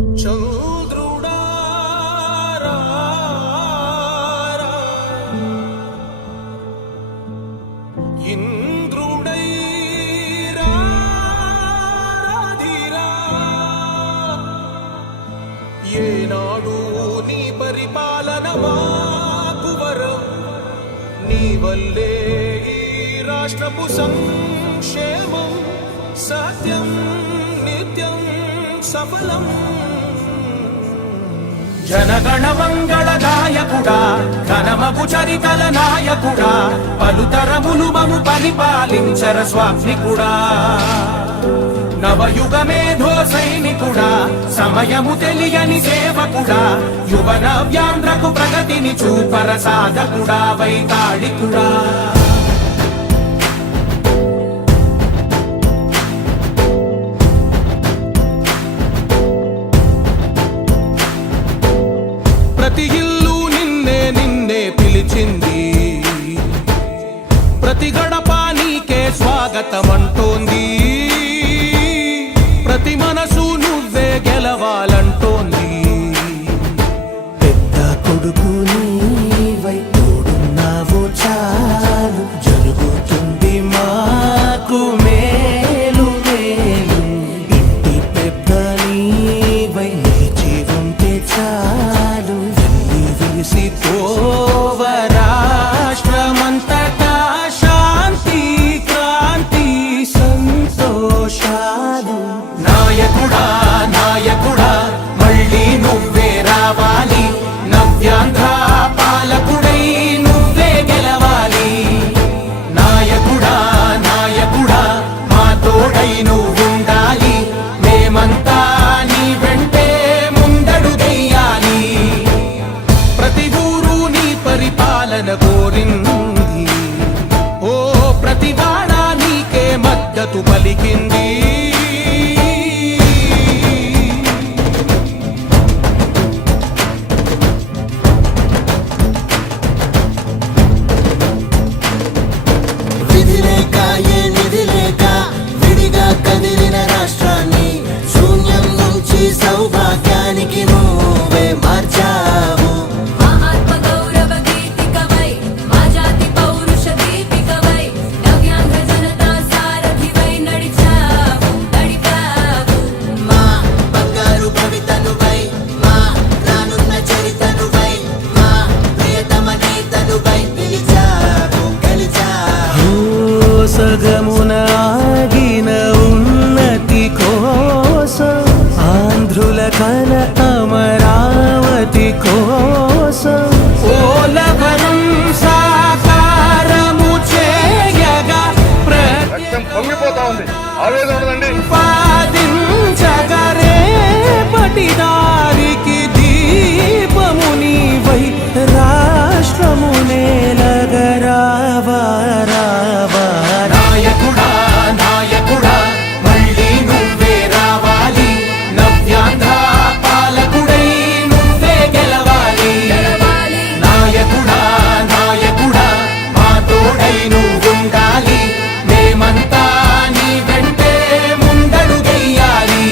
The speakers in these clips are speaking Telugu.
చంద్రుడా ఇంద్రుడై రాధిరా ఏనాడు నీ పరిపాలన మాకు వరం నీ వల్లే ఈ రాష్ట్రపు సంక్షేమం సత్యం నిత్యం సఫలం జనగణ మంగళ నాయకుడా ఘనమగు చరితల నాయకుడా పలుతరములు మము పరిపాలించర స్వామికుడా నవయుగ మేధో సైనికుడా సమయము తెలియని సేవకుడా యువన వ్యాంధ్రకు ప్రగతిని చూపర సాధకుడా వైతాళికుడా ప్రతి ఇల్లు నిన్నే నిన్నే పిలిచింది ప్రతి గడప నీకే స్వాగతమంటోంది ప్రతి మనసు నువ్వే గెలవాలంటోంది పెద్ద కొడుకు నీవై తోడున్నావు చాలు జరుగుతుంది మాకు మేలు మేలు ఇంటి పెద్ద నీవై నిలిచి ఉంటే చాలు విసి పోవ రాష్ట్రమంతటా శాంతి క్రాంతి సంతోషాలు నాయకుడా నాయకుడా మళ్ళీ నువ్వే రావాలి నవ్యాంధ్ర పాలకుడై నువ్వే గెలవాలి నాయకుడా నాయకుడా మా తోడై నువ్వుండాలి మేమంతా నీ వెంటే ముందడుగెయ్యాలి ప్రతి ఊరు నీ పరిపాలన కోరింది ఓ ప్రతి వాడ నీకే మద్దతు పలికింది విధి లేక ఏ నిధి లేక విడిగా కదిలిన రాష్ట్రాన్ని శూన్యం నుంచి సౌభాగ్యానికి నువ్వే మార్చావు మా ఆత్మ గౌరవ గీతికవై మా జాతి పౌరుష దీపికవై నవ్యాంధ్ర జనతా సారథివై నడిచావు మా బంగారు భవితనువై మా రానున్న చరితనువై మా ప్రియతమ నేతనువై పిలిచావు గెలిచావు సగమున ఆగిన ఉన్నతి కోసం ఆంధ్రుల కల అమరావతి కోసం ఓలవరం సాకారము చేయగా రక్తం పొంగిపోతా ఉంది ఆవేదన ఉండదండి ప్రతిపాదించగరే పటిదారికి దీపము నీవై రాష్ట్రము నేలగరావా రావా నాయకుడా నాయకుడా మళ్ళీ నువ్వే రావాలి నవ్యాంధ్ర పాలకుడై నువ్వే గెలవాలి నాయకుడా నాయకుడా మా తోడై నువ్వుండాలి మేమంతా నీ వెంటే ముందడుగెయ్యాలి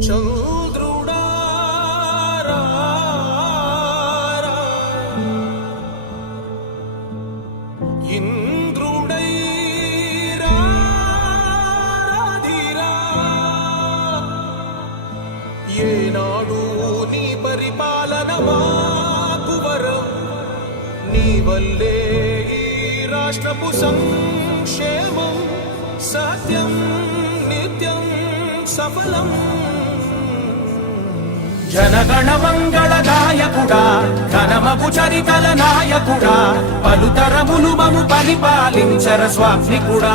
చంద్రుడా ఇంద్రుడై రాధిరా ఏనాడు నీ పరిపాలన మాకు వరం నీ వల్లే ఈ రాష్ట్రపు సంక్షేమం సత్యం నిత్యం సఫలం జనగణ మంగళ నాయకుడా ఘనమగు చరితల నాయకుడా పలుతరములు మము పరిపాలించర స్వామికుడా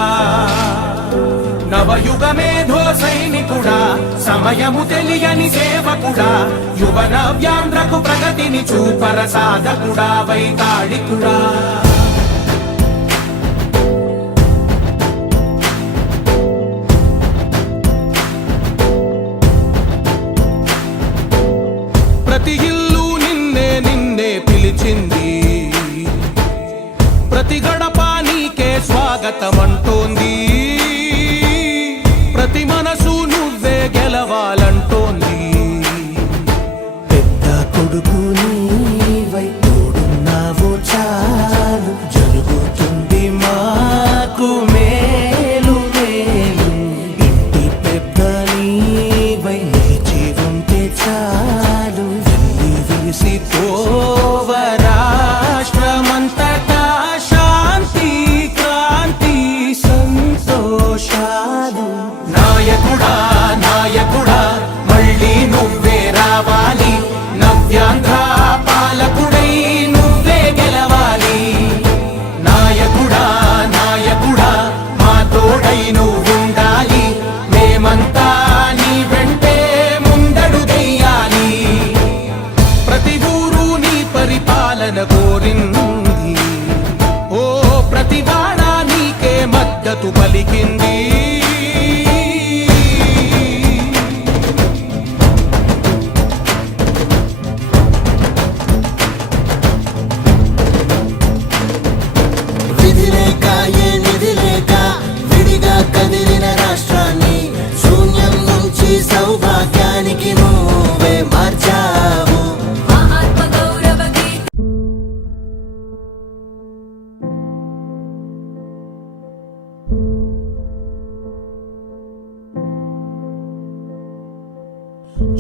నవయుగ మేధో సైనికుడా సమయము తెలియని సేవకుడా యువన వ్యాంధ్రకు ప్రగతిని చూపర సాధకుడా వైతాళికుడా ప్రతి ఇల్లు నిన్నే నిన్నే పిలిచింది, ప్రతి గడప నీకే స్వాగతమంటోంది, ప్రతి మనసు నువ్వే గెలవాలంటోంది. పెద్ద కొడుకు నీవై తోడున్నావో చాలు, జరుగుతుంది మాకు మేలు మేలు. ఇంటి పెద్ద నీవై నిలిచి ఉంటే చాలు, వెళ్ళి విరిసిపోవ రాష్ట్రమంతటా శాంతి క్రాంతి సంతోషాలు. నాయకుడా నాయకుడా మళ్ళీ నువ్వే రావాలి, నవ్యాంధ్ర పాలకుడై నువ్వే గెలవాలి. నాయకుడా నాయకుడా మా తోడై నువ్వుండాలి, మేమంతా నీ వెంటే ముందడుగెయ్యాలి. ప్రతి ఊరు నీ పరిపాలన కోరింది, ఓ ప్రతి వాడ నీకే మద్దతు పలికింది. విధి లేక ఏ నిధి లేక విడిగా కదిలిన రాష్ట్రాన్ని శూన్యం నుంచి సౌభాగ్యానికి నువ్వే మార్చావు. మా ఆత్మగౌరవ గీతి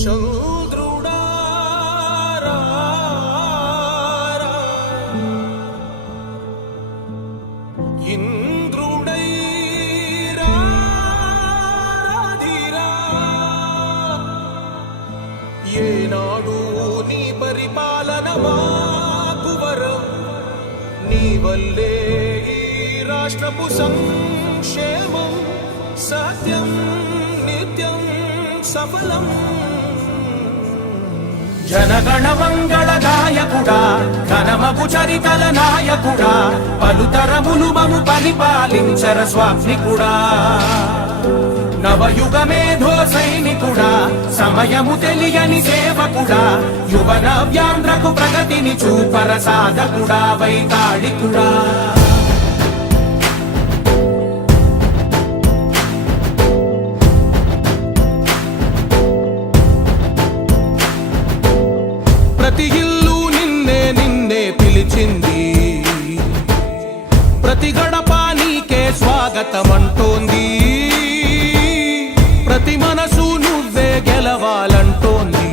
చంద్రుడా రా, ఇంద్రుడై రాధిరా, ఏనాడు నీ పరిపాలన మాకు వరం, నీ వల్లే ఈ రాష్ట్రపు సంక్షేమం సత్యం నిత్యం సఫలం. జనగణ మంగళ గాయకుడా, ఘనమగు చరితల నాయకుడా, పలుతరములు మము పరిపాలించర స్వామికుడా. నవయుగ మేధో సైనికుడా, సమయము తెలియని సేవకుడా, యువ నవ్యాంధ్రకు ప్రగతిని చూపర సాధకుడా, వైతాళికుడా. ప్రతి ఇల్లు నిన్నే పిలిచింది, ప్రతి గడప నీకే స్వాగతమంటోంది, ప్రతి మనసు నువ్వే గెలవాలంటోంది.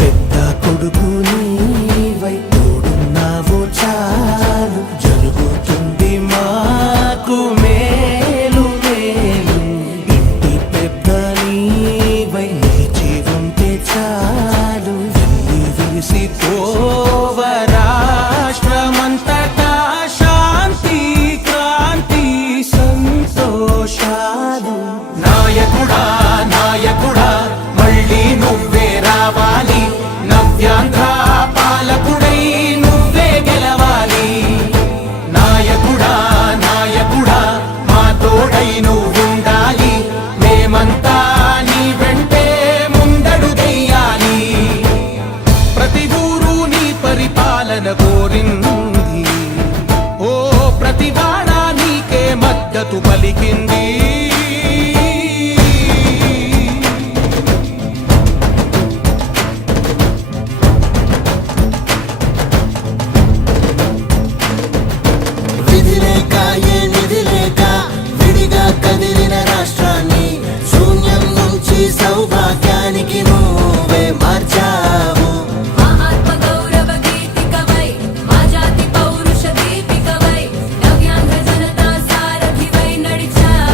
పెద్ద కొడుకు నీవై తోడున్నావో చాలు, జరుగుతుంది మాకు మేలు మేలు. ఇంటి పెద్ద నీవై నిలిచి ఉంటే చాలు, వెళ్ళి విరిసిపోవ రాష్ట్రమంతటా శాంతి క్రాంతి సంతోషాలు. నాయకుడా నాయకుడా మళ్ళీ నువ్వే రావాలి, నవ్యాంధ్ర పాలకుడై నువ్వే గెలవాలి. నాయకుడా నాయకుడా మా తోడై నువ్వుండాలి, మేమంతా నీ వెంటే ముందడుగెయ్యాలి. ప్రతి ఊరు నీ పరిపాలన కోరింది, ఓ ప్రతి వాడ నీకే మద్దతు పలికింది. విధి లేక ఏ నిధి లేక విడిగా కదిలిన రాష్ట్రాన్ని శూన్యం నుంచి సౌభాగ్యానికి నువ్వే మార్చావు. మా ఆత్మగౌరవ గీతికవై, మా జాతి పౌరుష దీపికవై, నవ్యాంధ్ర జనతా సారథివై నడిచావు.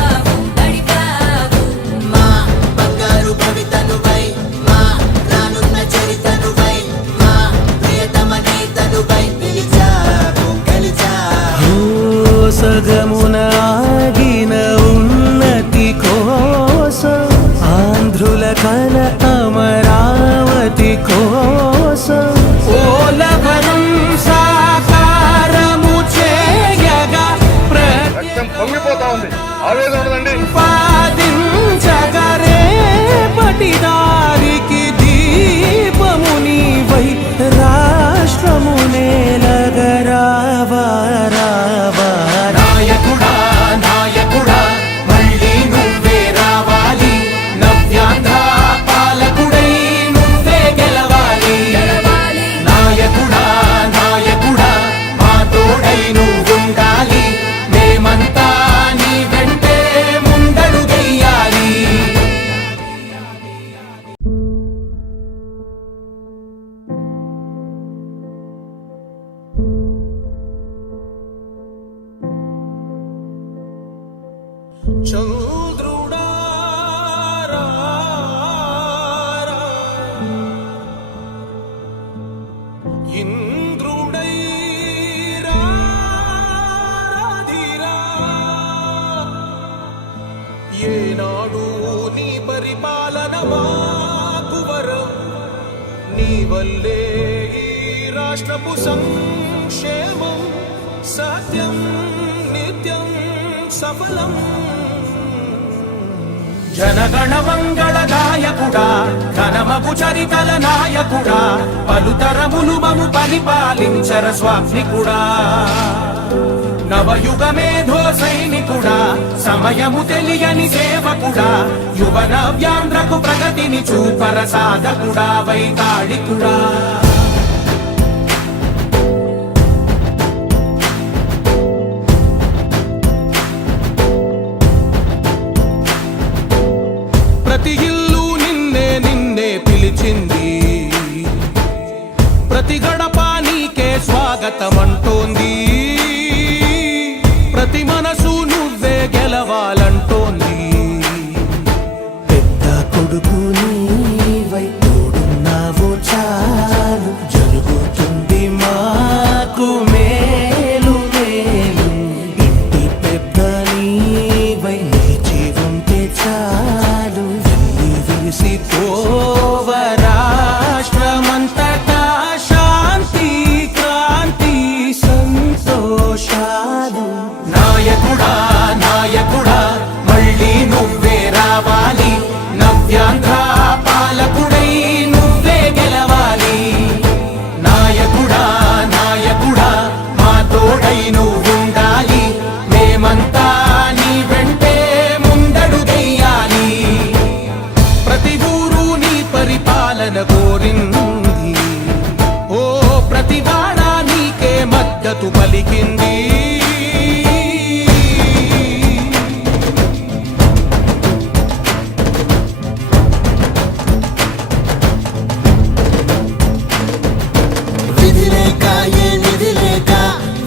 వల్లే ఈ రాష్ట్రపు సంక్షేమం సత్యం నిత్యం సఫలం జనగణ మంగళ నాయకుడా ఘనమగు చరితల నాయకుడా పలుతరములు మము పరిపాలించర స్వామికుడా నవయుగ మేధో సైనికుడా సమయము తెలియని సేవకుడా యువన వ్యాంధ్రకు ప్రగతిని చూపర సాధకుడా వైతాళికుడా ప్రతి ఇల్లు నిన్నే నిన్నే పిలిచింది ప్రతి గడప నీకే స్వాగతమంటోంది ప్రతి మనసు నువ్వే గెలవాలంటోంది పెద్ద కొడుకు నీవై తోడున్నావు చాలు జరుగుతుంది మాకు మేలు మేలు ఇంటి పెద్ద నీవై నిలిచి ఉంటే చాలు వెళ్ళి విరిసిపోవ రాష్ట్రమంతటా శాంతి క్రాంతి సంతోషాలు నాయకుడా నాయకుడా మళ్ళీ నువ్వే రావాలి నవ్యాంధ్ర పాలకుడై నువ్వే గెలవాలి నాయకుడా నాయకుడా మా తోడై నువ్వుండాలి మేమంతా నీ వెంటే ముందడుగెయ్యాలి ప్రతి ఊరు నీ పరిపాలన కోరింది ఓ ప్రతి వాడ నీకే మద్దతు పలికింది విధి లేక ఏ నిధి లేక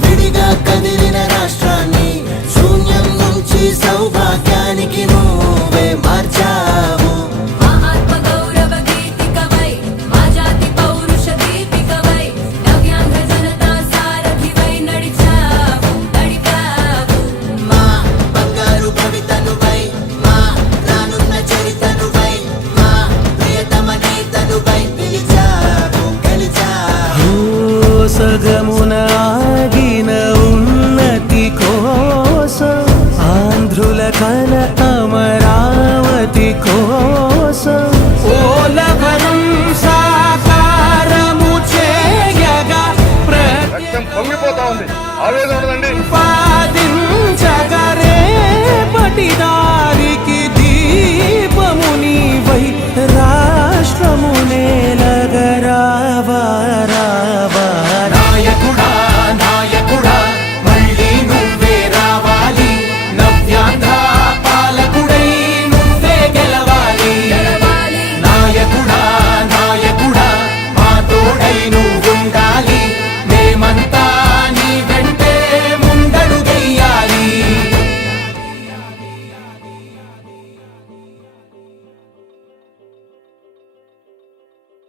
విడిగా కదిలిన రాష్ట్రాన్ని శూన్యం నుంచి సౌభాగ్యానికి నువ్వే మార్చావు మా ఆత్మ గౌరవ గీతికవై మా జాతి పౌరుష దీపికవై నవ్యాంధ్ర జనతా సారథివై నడిచావు మా బంగారు భవితనువై మా రానున్న చరితనువై మా ప్రియతమ నేతనువై పిలిచావు గెలిచావు సగము